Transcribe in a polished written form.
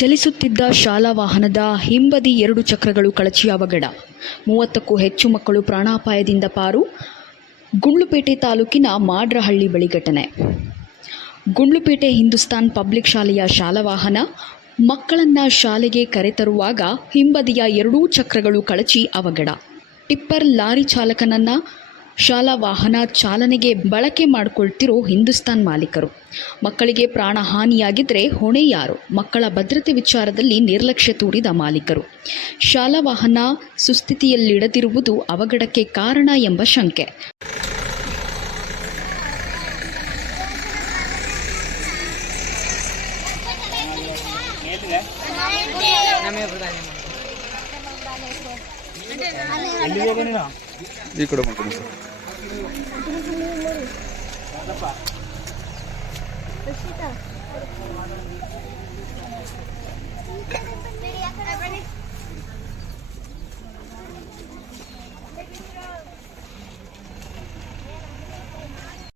ಚಲಿಸುತ್ತಿದ್ದ ಶಾಲಾ ವಾಹನದ ಹಿಂಬದಿ 2 ಚಕ್ರಗಳು ಕಳಚಿ ಅವಘಡ. 30ಕ್ಕೂ ಹೆಚ್ಚು ಮಕ್ಕಳು ಪ್ರಾಣಾಪಾಯದಿಂದ ಪಾರು. ಗುಂಡ್ಲುಪೇಟೆ ತಾಲೂಕಿನ ಮಾಡ್ರಹಳ್ಳಿ ಬಳಿ ಘಟನೆ. ಗುಂಡ್ಲುಪೇಟೆ ಹಿಂದೂಸ್ತಾನ್ ಪಬ್ಲಿಕ್ ಶಾಲೆಯ ಶಾಲಾ ವಾಹನ ಮಕ್ಕಳನ್ನು ಶಾಲೆಗೆ ಕರೆತರುವಾಗ ಹಿಂಬದಿಯ 2 ಚಕ್ರಗಳು ಕಳಚಿ ಅವಘಡ. ಟಿಪ್ಪರ್ ಲಾರಿ ಚಾಲಕನನ್ನು ಶಾಲಾ ವಾಹನ ಚಾಲನೆಗೆ ಬಳಕೆ ಮಾಡಿಕೊಳ್ತಿರೋ ಹಿಂದೂಸ್ತಾನ್ ಮಾಲೀಕರು. ಮಕ್ಕಳಿಗೆ ಪ್ರಾಣ ಹಾನಿಯಾಗಿದ್ದರೆ ಹೊಣೆ ಯಾರು? ಮಕ್ಕಳ ಭದ್ರತೆ ವಿಚಾರದಲ್ಲಿ ನಿರ್ಲಕ್ಷ್ಯ ತೋರಿದ ಮಾಲೀಕರು. ಶಾಲಾ ವಾಹನ ಸುಸ್ಥಿತಿಯಲ್ಲಿಡದಿರುವುದು ಅವಘಡಕ್ಕೆ ಕಾರಣ ಎಂಬ ಶಂಕೆ. ಈ ಕಡೆ ಮಾಡ್ತೀನಿ ಸರ್.